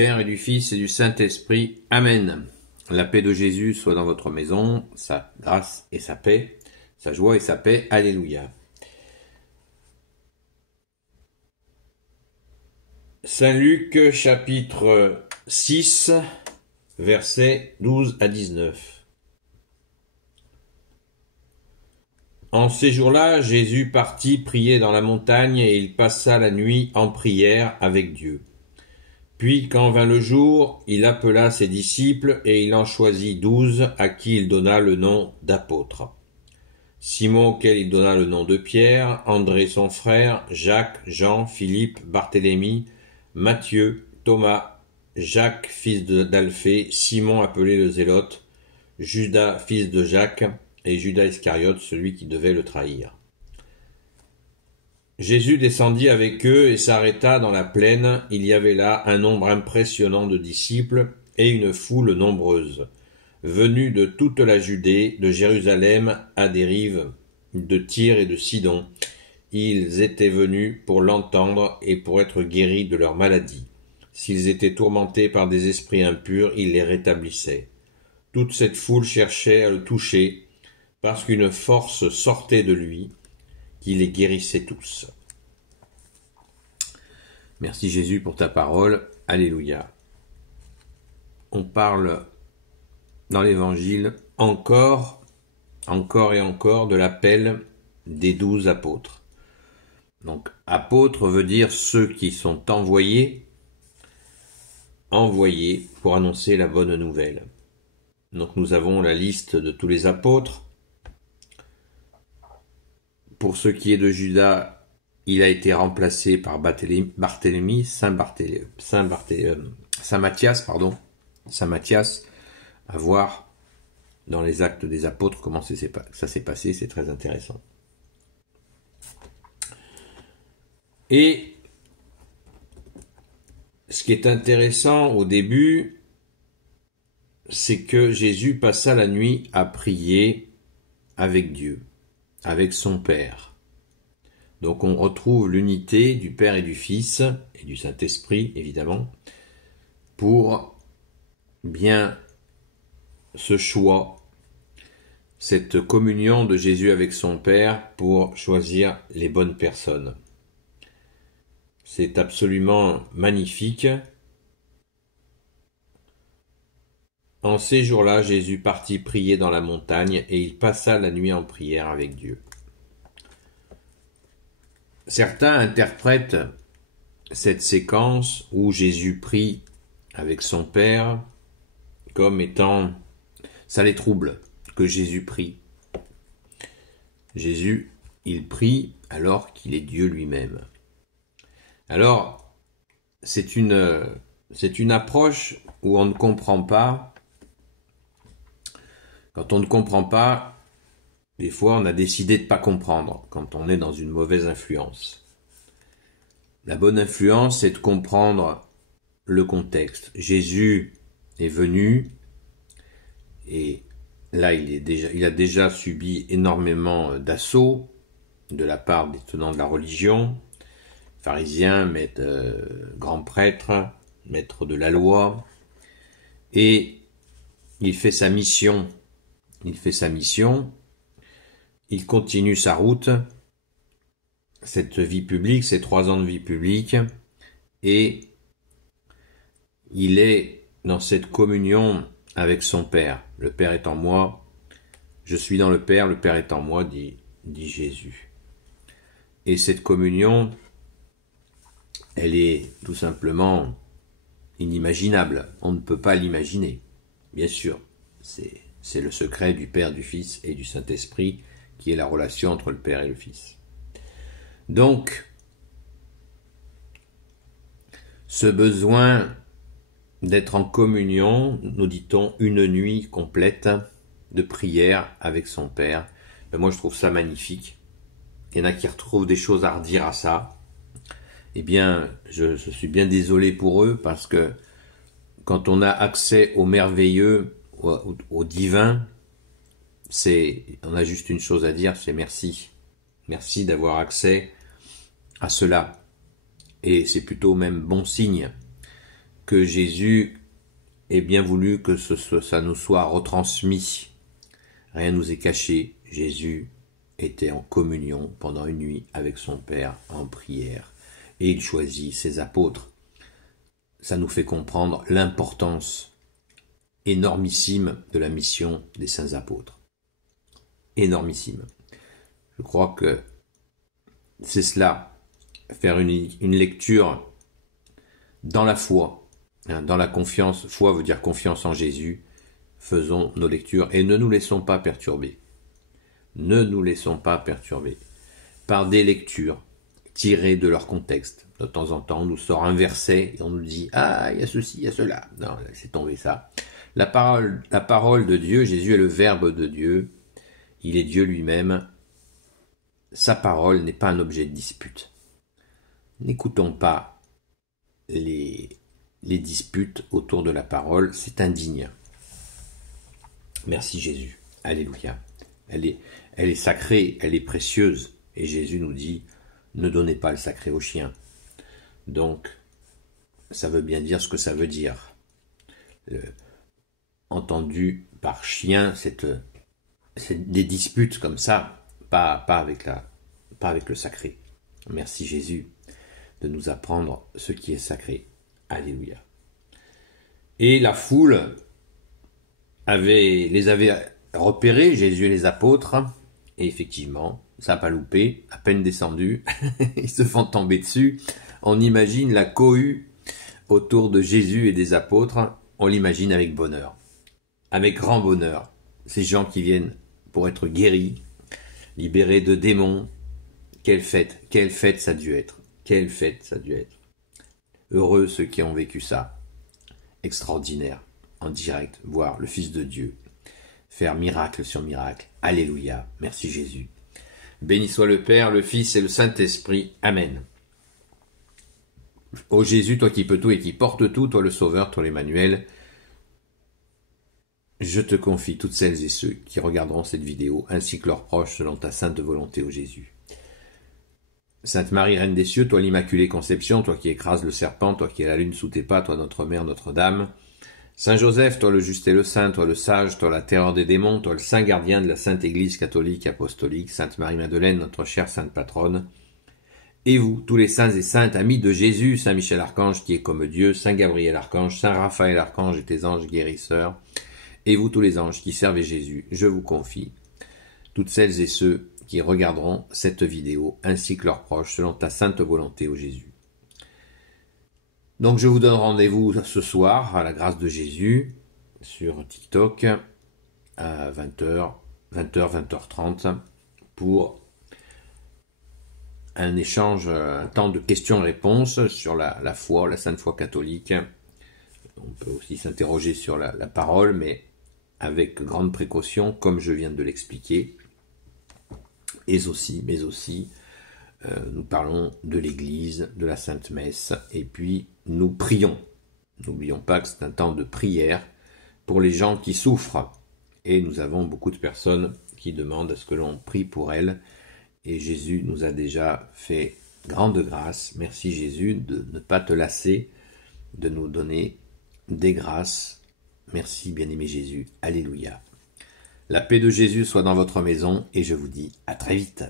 Père et du Fils et du Saint-Esprit. Amen. La paix de Jésus soit dans votre maison, sa grâce et sa paix, sa joie et sa paix. Alléluia. Saint Luc, chapitre 6, versets 12 à 19. En ces jours-là, Jésus partit prier dans la montagne et il passa la nuit en prière avec Dieu. Puis, quand vint le jour, il appela ses disciples et il en choisit 12 à qui il donna le nom d'apôtres. Simon, auquel il donna le nom de Pierre, André son frère, Jacques, Jean, Philippe, Barthélemy, Matthieu, Thomas, Jacques, fils d'Alphée, Simon appelé le Zélote, Judas, fils de Jacques, et Judas Iscariote, celui qui devait le trahir. Jésus descendit avec eux et s'arrêta dans la plaine. Il y avait là un nombre impressionnant de disciples et une foule nombreuse, venus de toute la Judée, de Jérusalem à des rives de Tyr et de Sidon. Ils étaient venus pour l'entendre et pour être guéris de leur maladie. S'ils étaient tourmentés par des esprits impurs, il les rétablissait. Toute cette foule cherchait à le toucher, parce qu'une force sortait de lui, qui les guérissait tous. Merci Jésus pour ta parole. Alléluia. On parle dans l'Évangile encore et encore de l'appel des 12 apôtres. Donc, apôtres veut dire ceux qui sont envoyés pour annoncer la bonne nouvelle. Donc, nous avons la liste de tous les apôtres. Pour ce qui est de Judas, il a été remplacé par Barthélemy, Saint Matthias, à voir dans les actes des apôtres comment ça s'est passé, c'est très intéressant. Et ce qui est intéressant au début, c'est que Jésus passa la nuit à prier avec Dieu, avec son Père. Donc on retrouve l'unité du Père et du Fils, et du Saint-Esprit, évidemment, pour bien ce choix, cette communion de Jésus avec son Père pour choisir les bonnes personnes. C'est absolument magnifique. En ces jours-là, Jésus partit prier dans la montagne et il passa la nuit en prière avec Dieu. Certains interprètent cette séquence où Jésus prie avec son Père comme étant ça les trouble que Jésus prie. Jésus, il prie alors qu'il est Dieu lui-même. Alors, c'est une approche où on ne comprend pas. Quand on ne comprend pas, des fois on a décidé de ne pas comprendre quand on est dans une mauvaise influence. La bonne influence, c'est de comprendre le contexte. Jésus est venu et là il a déjà subi énormément d'assauts de la part des tenants de la religion, pharisiens, grands prêtres, maîtres de la loi, et il fait sa mission. Il continue sa route, cette vie publique, ces 3 ans de vie publique, et il est dans cette communion avec son Père. Le Père est en moi, je suis dans le Père est en moi, dit Jésus. Et cette communion, elle est tout simplement inimaginable. On ne peut pas l'imaginer. Bien sûr, c'est le secret du Père, du Fils et du Saint-Esprit qui est la relation entre le Père et le Fils. Donc, ce besoin d'être en communion, nous dit-on, une nuit complète de prière avec son Père, moi je trouve ça magnifique. Il y en a qui retrouvent des choses à redire à ça. Eh bien, je suis bien désolé pour eux parce que quand on a accès au merveilleux, au divin, on a juste une chose à dire, c'est merci. Merci d'avoir accès à cela. Et c'est plutôt même bon signe que Jésus ait bien voulu que ça nous soit retransmis. Rien nous est caché. Jésus était en communion pendant une nuit avec son Père en prière et il choisit ses apôtres. Ça nous fait comprendre l'importance énormissime de la mission des saints apôtres. Énormissime. Je crois que c'est cela, faire une lecture dans la foi, dans la confiance. Foi veut dire confiance en Jésus. Faisons nos lectures et ne nous laissons pas perturber. Ne nous laissons pas perturber par des lectures tirées de leur contexte. De temps en temps, on nous sort un verset et on nous dit « Ah, il y a ceci, il y a cela ». Non, laissez tomber ça. La parole de Dieu, Jésus est le Verbe de Dieu. Il est Dieu lui-même. Sa parole n'est pas un objet de dispute. N'écoutons pas les disputes autour de la parole, c'est indigne. Merci Jésus. Alléluia. Elle est sacrée, elle est précieuse. Et Jésus nous dit, ne donnez pas le sacré aux chiens. Donc, ça veut bien dire ce que ça veut dire. Entendu par chien, c'est des disputes comme ça, pas avec le sacré. Merci Jésus de nous apprendre ce qui est sacré. Alléluia. Et la foule les avait repérés, Jésus et les apôtres, et effectivement, ça n'a pas loupé, à peine descendu, ils se font tomber dessus. On imagine la cohue autour de Jésus et des apôtres, on l'imagine avec bonheur, avec grand bonheur. Ces gens qui viennent pour être guéris, libérés de démons, quelle fête ça a dû être, quelle fête ça a dû être. Heureux ceux qui ont vécu ça, extraordinaire, en direct, voir le Fils de Dieu faire miracle sur miracle. Alléluia, merci Jésus. Béni soit le Père, le Fils et le Saint-Esprit. Amen. Ô Jésus, toi qui peux tout et qui portes tout, toi le Sauveur, toi l'Emmanuel, je te confie toutes celles et ceux qui regarderont cette vidéo, ainsi que leurs proches, selon ta sainte volonté, ô Jésus. Sainte Marie, Reine des cieux, toi l'Immaculée Conception, toi qui écrases le serpent, toi qui es la lune sous tes pas, toi notre Mère, Notre-Dame. Saint Joseph, toi le juste et le saint, toi le sage, toi la terreur des démons, toi le saint gardien de la Sainte Église catholique apostolique, Sainte Marie-Madeleine, notre chère sainte patronne. Et vous, tous les saints et saintes, amis de Jésus, Saint Michel Archange qui est comme Dieu, Saint Gabriel Archange, Saint Raphaël Archange et tes anges guérisseurs, et vous tous les anges qui servez Jésus, je vous confie, toutes celles et ceux qui regarderont cette vidéo, ainsi que leurs proches, selon ta sainte volonté, ô Jésus. Donc je vous donne rendez-vous ce soir, à la grâce de Jésus, sur TikTok, à 20h, 20h30, pour un échange, un temps de questions-réponses sur la foi, la sainte foi catholique. On peut aussi s'interroger sur la parole, mais avec grande précaution, comme je viens de l'expliquer. Mais aussi, nous parlons de l'Église, de la Sainte Messe, et puis nous prions. N'oublions pas que c'est un temps de prière pour les gens qui souffrent. Et nous avons beaucoup de personnes qui demandent à ce que l'on prie pour elles. Et Jésus nous a déjà fait grande grâce. Merci Jésus de ne pas te lasser, de nous donner des grâces. Merci bien-aimé Jésus. Alléluia. La paix de Jésus soit dans votre maison et je vous dis à très vite.